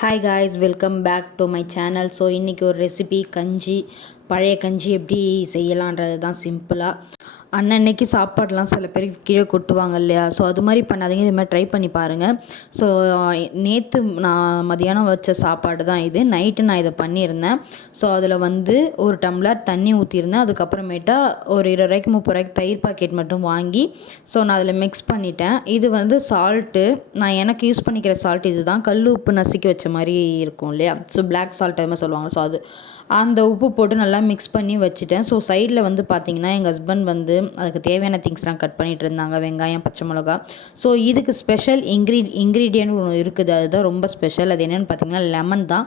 Hi guys, welcome back to my channel. So இன்றைக்கி ஒரு recipe கஞ்சி, பழைய கஞ்சி எப்படி செய்யலான்றது தான் சிம்பிளாக. அன்னன்னைக்கு சாப்பாடெலாம் சில பேர் கீழே கொட்டுவாங்க இல்லையா? ஸோ அது மாதிரி பண்ணாதீங்க, இது மாதிரி ட்ரை பண்ணி பாருங்கள். ஸோ நேற்று நான் மதியானம் வச்ச சாப்பாடு தான் இது. நைட்டு நான் இதை பண்ணியிருந்தேன். ஸோ அதில் வந்து ஒரு டம்ளர் தண்ணி ஊற்றிருந்தேன். அதுக்கப்புறமேட்டா ஒரு 20 ரூபாய்க்கு 30 ரூபாய்க்கு தயிர் பாக்கெட் மட்டும் வாங்கி ஸோ நான் அதில் மிக்ஸ் பண்ணிட்டேன். இது வந்து சால்ட்டு, நான் எனக்கு யூஸ் பண்ணிக்கிற சால்ட் இது தான். கல் உப்பு நசுக்கி வச்ச மாதிரி இருக்கும் இல்லையா? ஸோ பிளாக் சால்ட் அது மாதிரி சொல்லுவாங்க. ஸோ அது அந்த உப்பு போட்டு நல்லா மிக்ஸ் பண்ணி வச்சுட்டேன். ஸோ சைடில் வந்து பார்த்திங்கன்னா எங்கள் ஹஸ்பண்ட் வந்து அதுக்கு தேவையான திங்ஸ்லாம் கட் பண்ணிகிட்டு இருந்தாங்க, வெங்காயம், பச்சை மிளகா. ஸோ இதுக்கு ஸ்பெஷல் இன்க்ரீடியன்ட் ஒன்று இருக்குது, அதுதான் ரொம்ப ஸ்பெஷல். அது என்னென்னு பார்த்திங்கன்னா லெமன் தான்.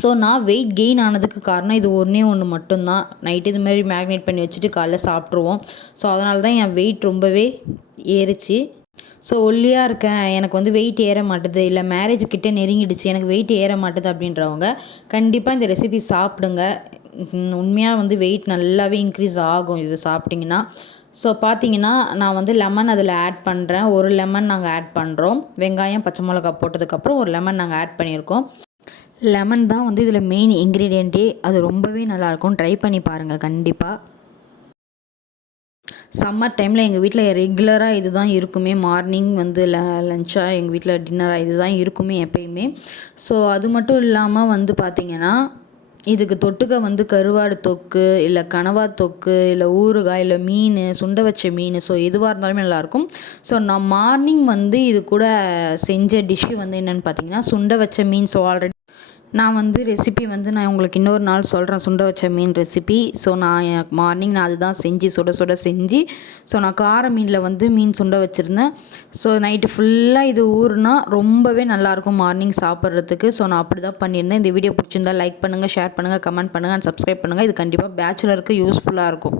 ஸோ நான் வெயிட் கெயின் ஆனதுக்கு காரணம் இது ஒன்று மட்டும்தான். நைட்டு இதுமாரி மேக்னேட் பண்ணி வச்சுட்டு காலைல சாப்பிட்ருவோம். ஸோ அதனால தான் என் வெயிட் ரொம்பவே ஏறிச்சு. ஸோ ஒல்லியாக இருக்கேன், எனக்கு வந்து வெயிட் ஏற மாட்டுது, இல்லை மேரேஜ் கிட்டே நெருங்கிடுச்சு, எனக்கு வெயிட் ஏற மாட்டுது அப்படின்றவங்க கண்டிப்பாக இந்த ரெசிபி சாப்பிடுங்க. உண்மையாக வந்து வெயிட் நல்லாவே இன்க்ரீஸ் ஆகும் இது சாப்பிட்டிங்கன்னா. ஸோ பார்த்தீங்கன்னா நான் வந்து லெமன் அதில் ஆட் பண்ணுறேன். ஒரு லெமன் நாங்கள் ஆட் பண்ணுறோம். வெங்காயம், பச்சை மிளகா போட்டதுக்கப்புறம் ஒரு லெமன் நாங்கள் ஆட் பண்ணியிருக்கோம். லெமன் தான் வந்து இதில் மெயின் இன்க்ரீடியண்ட்டே. அது ரொம்பவே நல்லாயிருக்கும், ட்ரை பண்ணி பாருங்கள் கண்டிப்பாக. சம்மர் டைமில் எங்கள் வீட்டில் ரெகுலராக இது தான் இருக்குமே. மார்னிங் வந்து லஞ்சாக எங்கள் வீட்டில் டின்னராக இது தான் இருக்குமே எப்பயுமே. ஸோ அது மட்டும் இல்லாமல் வந்து பார்த்திங்கன்னா இதுக்கு தொட்டுக்க வந்து கருவாடு தொக்கு, இல்லை கனவா தொக்கு, இல்லை ஊறுகாய், இல்லை மீன், சுண்டை வச்ச மீன், ஸோ எதுவாக இருந்தாலுமே நல்லாயிருக்கும். ஸோ நான் மார்னிங் வந்து இது கூட செஞ்ச டிஷ்ஷு வந்து என்னென்னு பார்த்தீங்கன்னா சுண்டை வச்ச மீன். ஸோ ஆல்ரெடி நான் வந்து ரெசிபி வந்து நான் உங்களுக்கு இன்னொரு நாள் சொல்கிறேன், சுண்டை வச்ச மீன் ரெசிபி. ஸோ நான் மார்னிங் நான் அதுதான் செஞ்சு சுட செஞ்சு ஸோ நான் கார மீனில் வந்து மீன் சுண்டை வச்சுருந்தேன். ஸோ நைட்டு ஃபுல்லாக இது ஊறுனா ரொம்பவே நல்லாயிருக்கும் மார்னிங் சாப்பிட்றதுக்கு. ஸோ நான் அப்படி தான் பண்ணியிருந்தேன். இந்த வீடியோ பிடிச்சிருந்தா லைக் பண்ணுங்கள், ஷேர் பண்ணுங்கள், கமெண்ட் பண்ணுங்கள் அண்ட் சப்ஸ்கிரைப் பண்ணுங்கள். இது கண்டிப்பாக பேச்சுலருக்கு யூஸ்ஃபுல்லாக இருக்கும்.